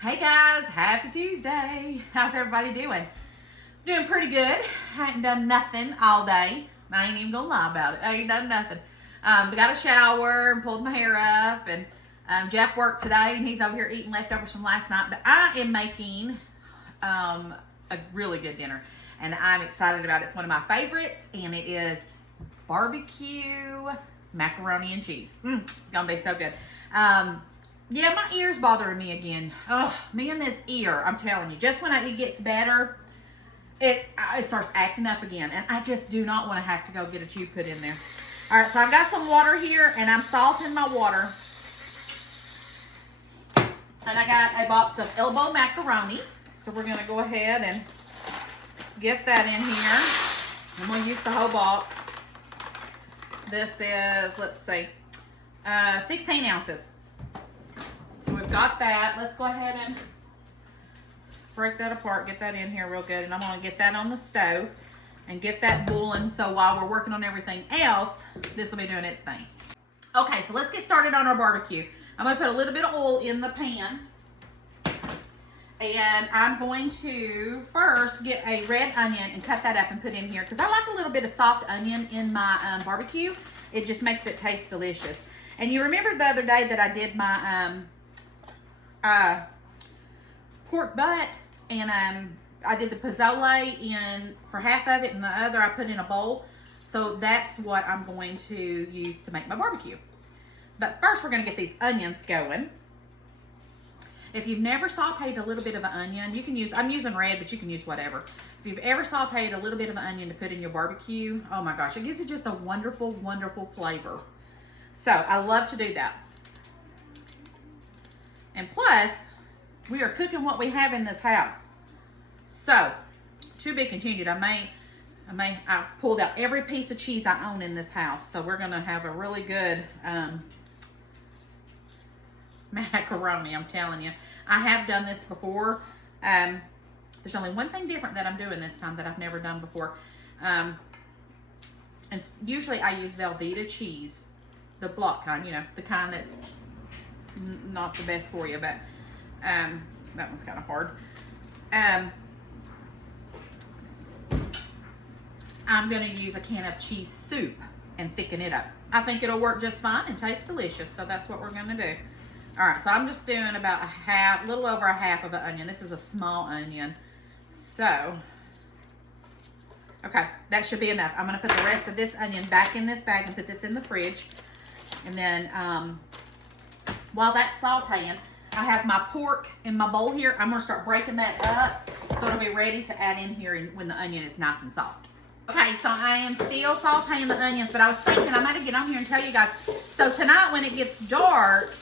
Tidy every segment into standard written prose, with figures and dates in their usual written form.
Hey guys, happy Tuesday. How's everybody doing? Doing pretty good. Hadn't done nothing all day. I ain't even gonna lie about it. I ain't done nothing. We got a shower and pulled my hair up, and Jeff worked today and he's over here eating leftovers from last night. But I am making a really good dinner and I'm excited about it. It's one of my favorites and it is barbecue macaroni and cheese. Gonna be so good. Yeah, my ear's bothering me again. Oh, me and this ear, I'm telling you, just when it gets better, it starts acting up again. And I just do not want to have to go get a tube put in there. All right, so I've got some water here and I'm salting my water. And I got a box of elbow macaroni. So we're going to go ahead and get that in here. I'm going to use the whole box. This is, let's see, 16 ounces. So we've got that. Let's go ahead and break that apart, get that in here real good. And I'm going to get that on the stove and get that boiling. So while we're working on everything else, this will be doing its thing. Okay, so let's get started on our barbecue. I'm going to put a little bit of oil in the pan. And I'm going to first get a red onion and cut that up and put in here. Because I like a little bit of soft onion in my barbecue. It just makes it taste delicious. And you remember the other day that I did my pork butt, and I did the pozole in for half of it and the other I put in a bowl. So that's what I'm going to use to make my barbecue. But first we're going to get these onions going. If you've never sauteed a little bit of an onion, you can use, I'm using red, but you can use whatever. If you've ever sauteed a little bit of an onion to put in your barbecue, oh my gosh, it gives it just a wonderful, wonderful flavor. So I love to do that. And plus, we are cooking what we have in this house. So, to be continued. I pulled out every piece of cheese I own in this house. So we're going to have a really good macaroni, I'm telling you. I have done this before. There's only one thing different that I'm doing this time that I've never done before. And usually I use Velveeta cheese, the block kind, you know, the kind that's not the best for you, but that one's kind of hard. I'm going to use a can of cheese soup and thicken it up. I think it'll work just fine and taste delicious, so that's what we're going to do. All right, so I'm just doing about a little over a half of an onion. This is a small onion. So, okay, that should be enough. I'm going to put the rest of this onion back in this bag and put this in the fridge. And then while that's sauteing, I have my pork in my bowl here. I'm going to start breaking that up so it'll be ready to add in here when the onion is nice and soft. Okay, so I am still sauteing the onions, but I was thinking I might get on here and tell you guys. So tonight when it gets dark,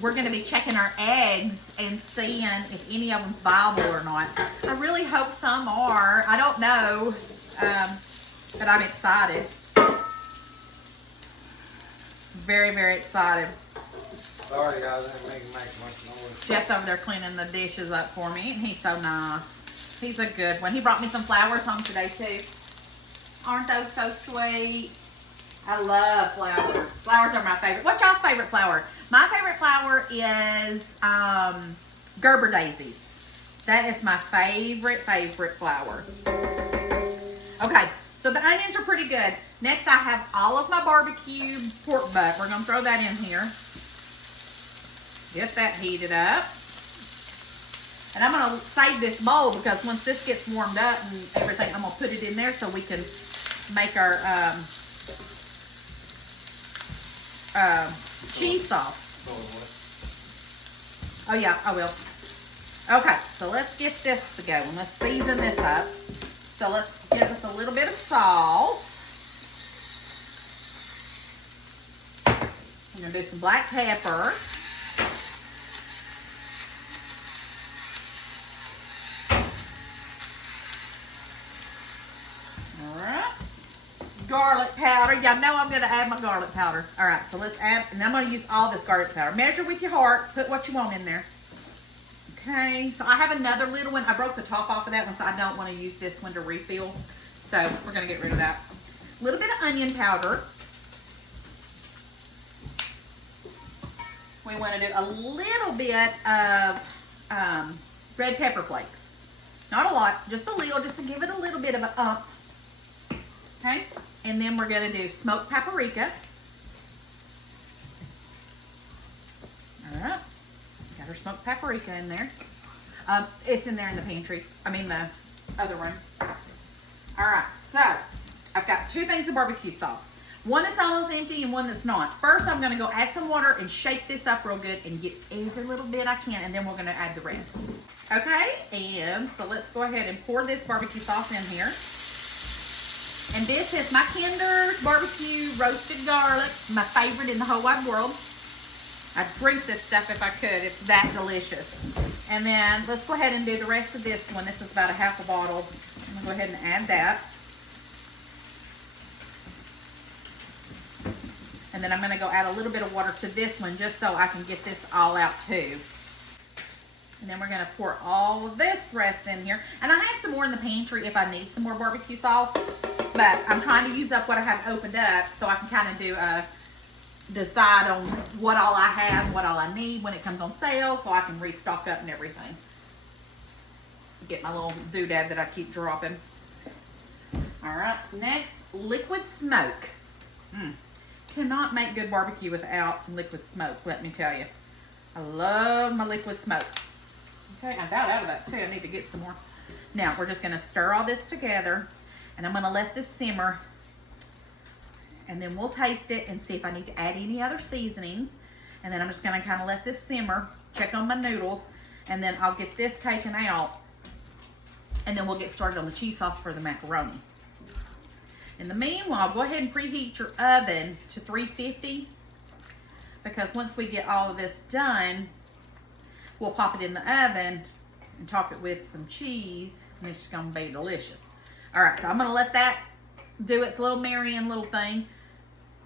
we're going to be checking our eggs and seeing if any of them's viable or not. I really hope some are. I don't know, but I'm excited. Very, very excited. Sorry guys, I didn't make much noise. Jeff's over there cleaning the dishes up for me, and he's so nice. He's a good one. He brought me some flowers home today too. Aren't those so sweet? I love flowers. Flowers are my favorite. What's y'all's favorite flower? My favorite flower is Gerber daisies. That is my favorite flower. Okay, so the onions are pretty good. Next, I have all of my barbecue pork butt. We're going to throw that in here. Get that heated up. And I'm going to save this bowl because once this gets warmed up and everything, I'm going to put it in there so we can make our cheese sauce. Oh yeah, I will. Okay, so let's get this going. Let's season this up. So let's give us a little bit of salt. I'm going to do some black pepper. Alright. Garlic powder. Y'all know I'm going to add my garlic powder. Alright, so let's add, and I'm going to use all this garlic powder. Measure with your heart. Put what you want in there. Okay, so I have another little one. I broke the top off of that one, so I don't want to use this one to refill. So we're going to get rid of that. A little bit of onion powder. We want to do a little bit of red pepper flakes. Not a lot, just a little, just to give it a little bit of an up. Okay, and then we're gonna do smoked paprika. All right, got our smoked paprika in there. It's in there in the pantry. I mean the other one. All right, so I've got 2 things of barbecue sauce. One that's almost empty and one that's not. First, I'm gonna go add some water and shake this up real good and get every little bit I can, and then we're gonna add the rest. Okay, and so let's go ahead and pour this barbecue sauce in here. And this is my Kinder's barbecue roasted garlic, my favorite in the whole wide world. I'd drink this stuff if I could. It's that delicious. And then let's go ahead and do the rest of this one. This is about a half a bottle. I'm gonna go ahead and add that. And then I'm gonna go add a little bit of water to this one just so I can get this all out too. And then we're gonna pour all of this rest in here. And I have some more in the pantry if I need some more barbecue sauce. But I'm trying to use up what I have opened up so I can kind of do decide on what all I have, what all I need when it comes on sale, so I can restock up and everything. Get my little doodad that I keep dropping. All right, next, liquid smoke. Cannot make good barbecue without some liquid smoke, let me tell you. I love my liquid smoke. Okay, I'm about out of that too. I need to get some more. Now, we're just gonna stir all this together, and I'm gonna let this simmer, and then we'll taste it and see if I need to add any other seasonings. And then I'm just gonna kind of let this simmer, check on my noodles, and then I'll get this taken out, and then we'll get started on the cheese sauce for the macaroni. In the meanwhile, go ahead and preheat your oven to 350, because once we get all of this done, we'll pop it in the oven and top it with some cheese, and it's gonna be delicious. All right, so I'm gonna let that do its little marrying little thing,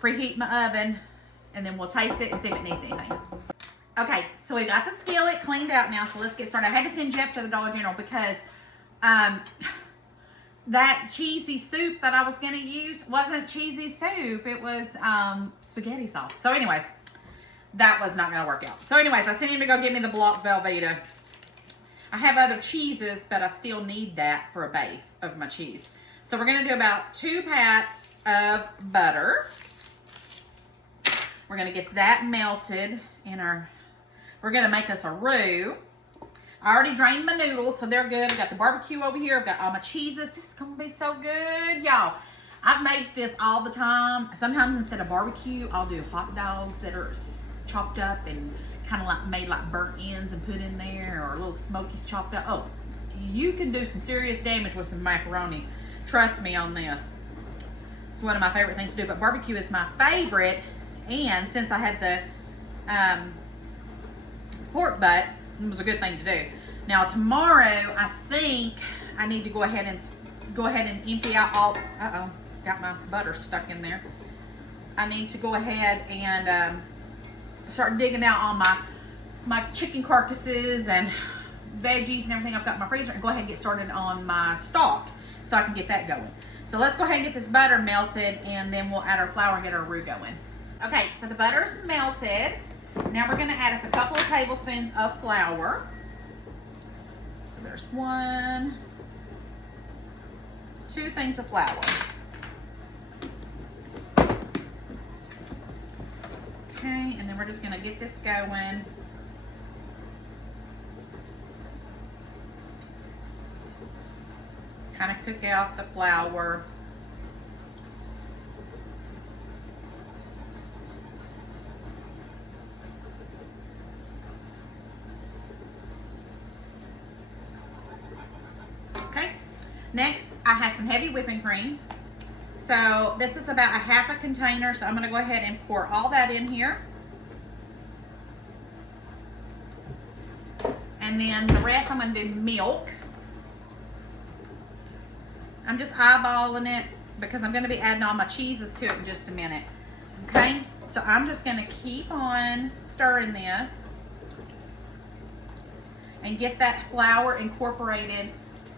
preheat my oven, and then we'll taste it and see if it needs anything. Okay, so we got the skillet cleaned out now, so let's get started. I had to send Jeff to the Dollar General because that cheesy soup that I was gonna use wasn't cheesy soup, it was spaghetti sauce. So anyways, that was not gonna work out. So anyways, I sent him to go get me the block Velveeta. I have other cheeses, but I still need that for a base of my cheese. So we're gonna do about 2 pats of butter. We're gonna get that melted in our, we're gonna make us a roux. I already drained my noodles, so they're good. I got the barbecue over here. I've got all my cheeses. This is gonna be so good, y'all. I've made this all the time. Sometimes instead of barbecue, I'll do hot dogs that are chopped up and kind of like made like burnt ends and put in there, or a little smoky chopped up. Oh, you can do some serious damage with some macaroni. Trust me on this. It's one of my favorite things to do, but barbecue is my favorite. And since I had the pork butt, it was a good thing to do. Now tomorrow, I think I need to go ahead and empty out all, got my butter stuck in there. I need to go ahead and start digging out all my chicken carcasses and veggies and everything I've got in my freezer, and go ahead and get started on my stock so I can get that going. So let's go ahead and get this butter melted, and then we'll add our flour and get our roux going. Okay, so the butter's melted. Now we're gonna add us a couple of tablespoons of flour. So there's 1, 2 things of flour. Okay, and then we're just gonna get this going. Kind of cook out the flour. Okay, next I have some heavy whipping cream. So this is about a half a container, so I'm gonna go ahead and pour all that in here. And then the rest I'm gonna do milk. I'm just eyeballing it because I'm gonna be adding all my cheeses to it in just a minute. Okay, so I'm just gonna keep on stirring this and get that flour incorporated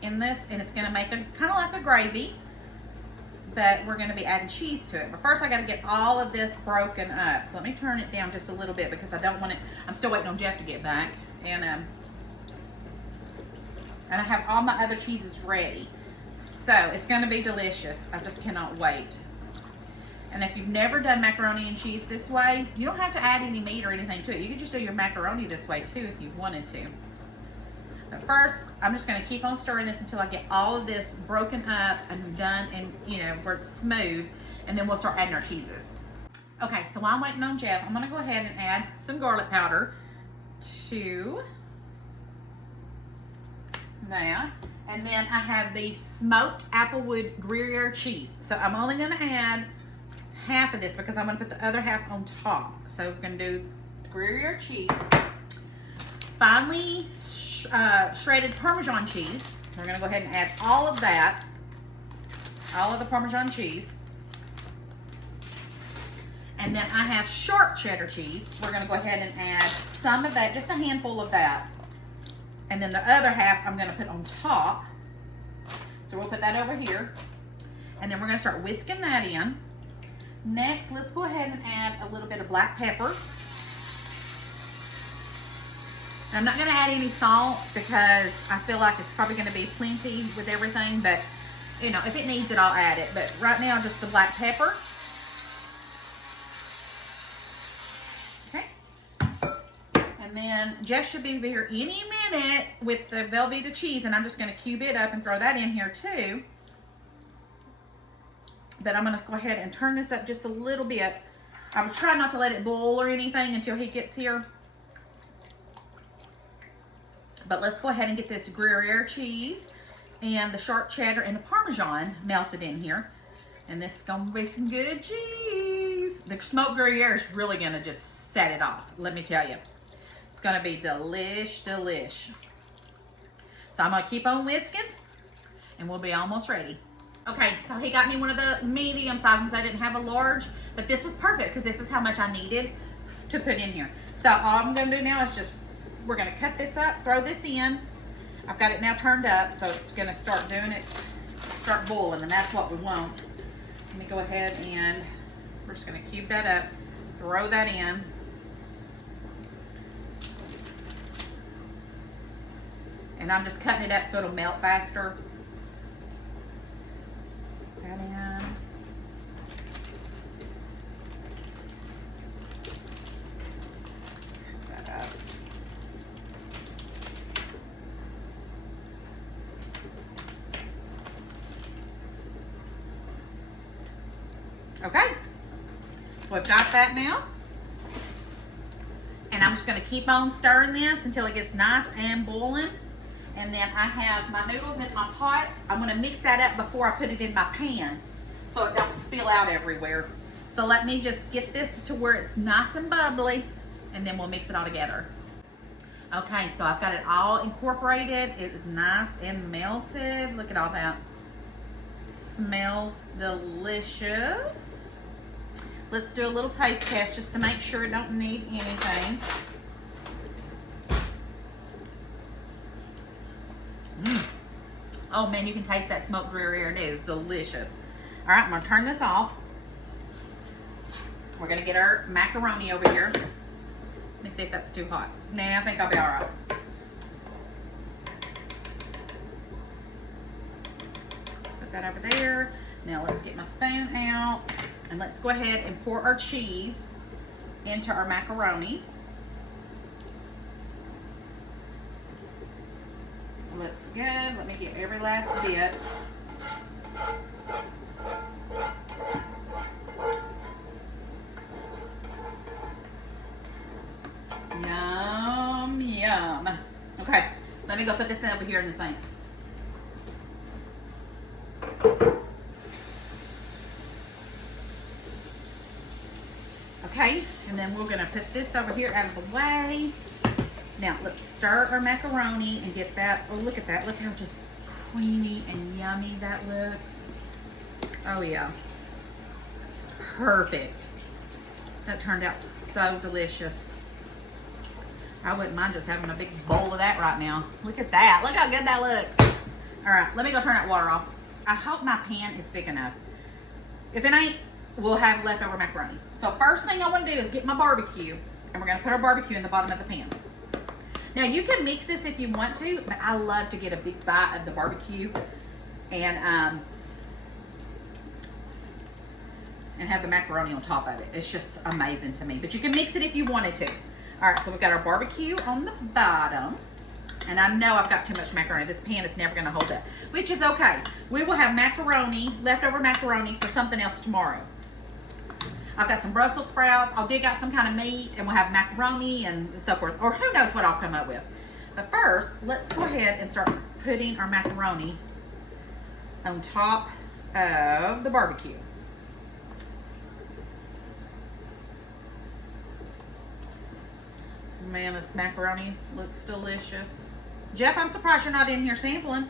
in this, and it's gonna make a kind of like a gravy, but we're gonna be adding cheese to it. But first I gotta get all of this broken up. So let me turn it down just a little bit because I don't want it, I'm still waiting on Jeff to get back. And And I have all my other cheeses ready. So it's gonna be delicious. I just cannot wait. And if you've never done macaroni and cheese this way, you don't have to add any meat or anything to it. You can just do your macaroni this way too if you wanted to. But first, I'm just gonna keep on stirring this until I get all of this broken up and done and, you know, where it's smooth. And then we'll start adding our cheeses. Okay, so while I'm waiting on Jeff, I'm gonna go ahead and add some garlic powder to that. And then I have the smoked applewood Gruyere cheese. So I'm only gonna add half of this because I'm gonna put the other half on top. So we're gonna do Gruyere cheese. Finely shredded Parmesan cheese. We're gonna go ahead and add all of that. All of the Parmesan cheese. And then I have sharp cheddar cheese. We're gonna go ahead and add some of that, just a handful of that. And then the other half I'm gonna put on top. So we'll put that over here. And then we're gonna start whisking that in. Next, let's go ahead and add a little bit of black pepper. I'm not gonna add any salt because I feel like it's probably gonna be plenty with everything, but you know, if it needs it, I'll add it. But right now, just the black pepper. And then Jeff should be here any minute with the Velveeta cheese, and I'm just going to cube it up and throw that in here too. But I'm going to go ahead and turn this up just a little bit. I will try not to let it boil or anything until he gets here. But let's go ahead and get this Gruyere cheese and the sharp cheddar and the Parmesan melted in here. And this is going to be some good cheese. The smoked Gruyere is really going to just set it off, let me tell you. It's gonna be delish. So I'm gonna keep on whisking and we'll be almost ready. Okay, so he got me one of the medium sizes. I didn't have a large, but this was perfect because this is how much I needed to put in here. So all I'm gonna do now is just, we're gonna cut this up, throw this in. I've got it now turned up, so it's gonna start doing it, start boiling, and that's what we want. Let me go ahead and we're just gonna cube that up, throw that in. And I'm just cutting it up so it'll melt faster. That in. That up. Okay. So we've got that now. And I'm just going to keep on stirring this until it gets nice and boiling. And then I have my noodles in my pot. I'm gonna mix that up before I put it in my pan so it don't spill out everywhere. So let me just get this to where it's nice and bubbly and then we'll mix it all together. Okay, so I've got it all incorporated. It is nice and melted. Look at all that. Smells delicious. Let's do a little taste test just to make sure it don't need anything. Oh man, you can taste that smoked Gruyere. It is delicious. All right, I'm gonna turn this off. We're gonna get our macaroni over here. Let me see if that's too hot. Nah, I think I'll be all right. Let's put that over there. Now let's get my spoon out and let's go ahead and pour our cheese into our macaroni. Looks good. Let me get every last bit. Yum, yum. Okay, let me go put this over here in the sink. Okay, and then we're gonna put this over here out of the way. Now, let's stir our macaroni and get that. Oh, look at that. Look how just creamy and yummy that looks. Oh, yeah. Perfect. That turned out so delicious. I wouldn't mind just having a big bowl of that right now. Look at that. Look how good that looks. All right, let me go turn that water off. I hope my pan is big enough. If it ain't, we'll have leftover macaroni. So first thing I want to do is get my barbecue, and we're going to put our barbecue in the bottom of the pan. Now you can mix this if you want to, but I love to get a big bite of the barbecue and have the macaroni on top of it. It's just amazing to me. But you can mix it if you wanted to. All right, so we've got our barbecue on the bottom. And I know I've got too much macaroni. This pan is never gonna hold that, which is okay. We will have macaroni, leftover macaroni for something else tomorrow. I've got some Brussels sprouts. I'll dig out some kind of meat and we'll have macaroni and so forth. Or who knows what I'll come up with. But first, let's go ahead and start putting our macaroni on top of the barbecue. Man, this macaroni looks delicious. Jeff, I'm surprised you're not in here sampling.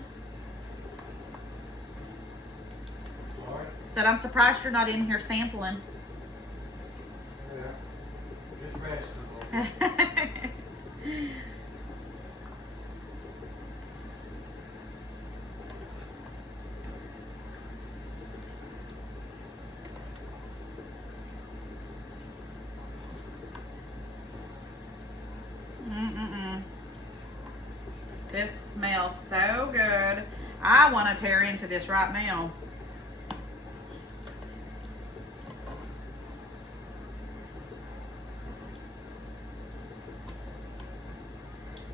What? Said I'm surprised you're not in here sampling. Yeah. Just resting. This smells so good. I want to tear into this right now.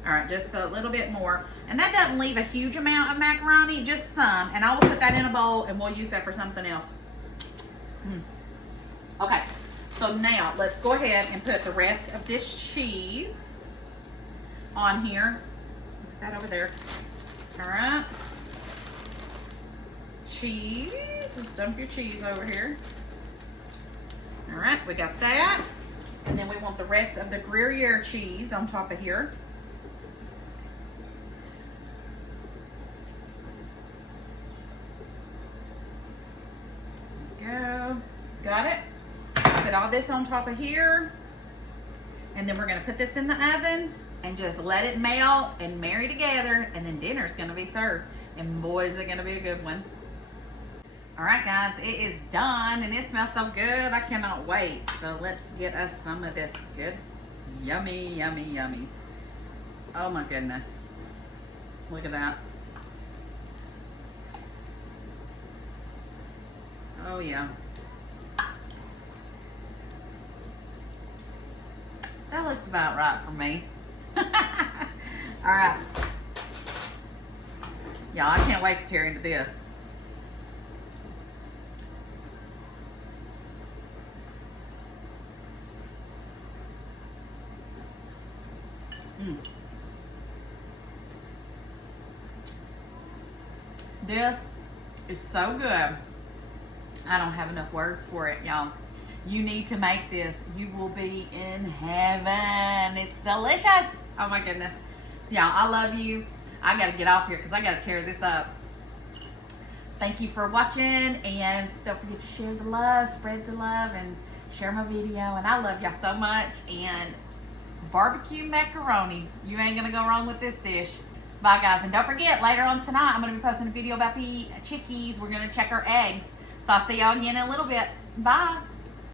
All right, just a little bit more. And that doesn't leave a huge amount of macaroni, just some. And I will put that in a bowl and we'll use that for something else. Okay, so now let's go ahead and put the rest of this cheese on here. Put that over there. All right. Cheese, just dump your cheese over here. All right, we got that. And then we want the rest of the Gruyere cheese on top of here. Go. Got it? Put all this on top of here. And then we're going to put this in the oven and just let it melt and marry together. And then dinner's going to be served. And boy, is it going to be a good one. All right, guys, it is done. And it smells so good. I cannot wait. So let's get us some of this good, yummy, yummy, yummy. Oh, my goodness. Look at that. Oh, yeah. That looks about right for me. All right. Y'all, I can't wait to tear into this. This is so good. I don't have enough words for it, y'all. You need to make this. You will be in heaven. It's delicious. Oh my goodness. Y'all, I love you. I got to get off here because I got to tear this up. Thank you for watching. And don't forget to share the love, spread the love, and share my video. And I love y'all so much. And barbecue macaroni. You ain't going to go wrong with this dish. Bye, guys. And don't forget, later on tonight, I'm going to be posting a video about the chickies. We're going to check our eggs. So I'll see y'all again in a little bit. Bye.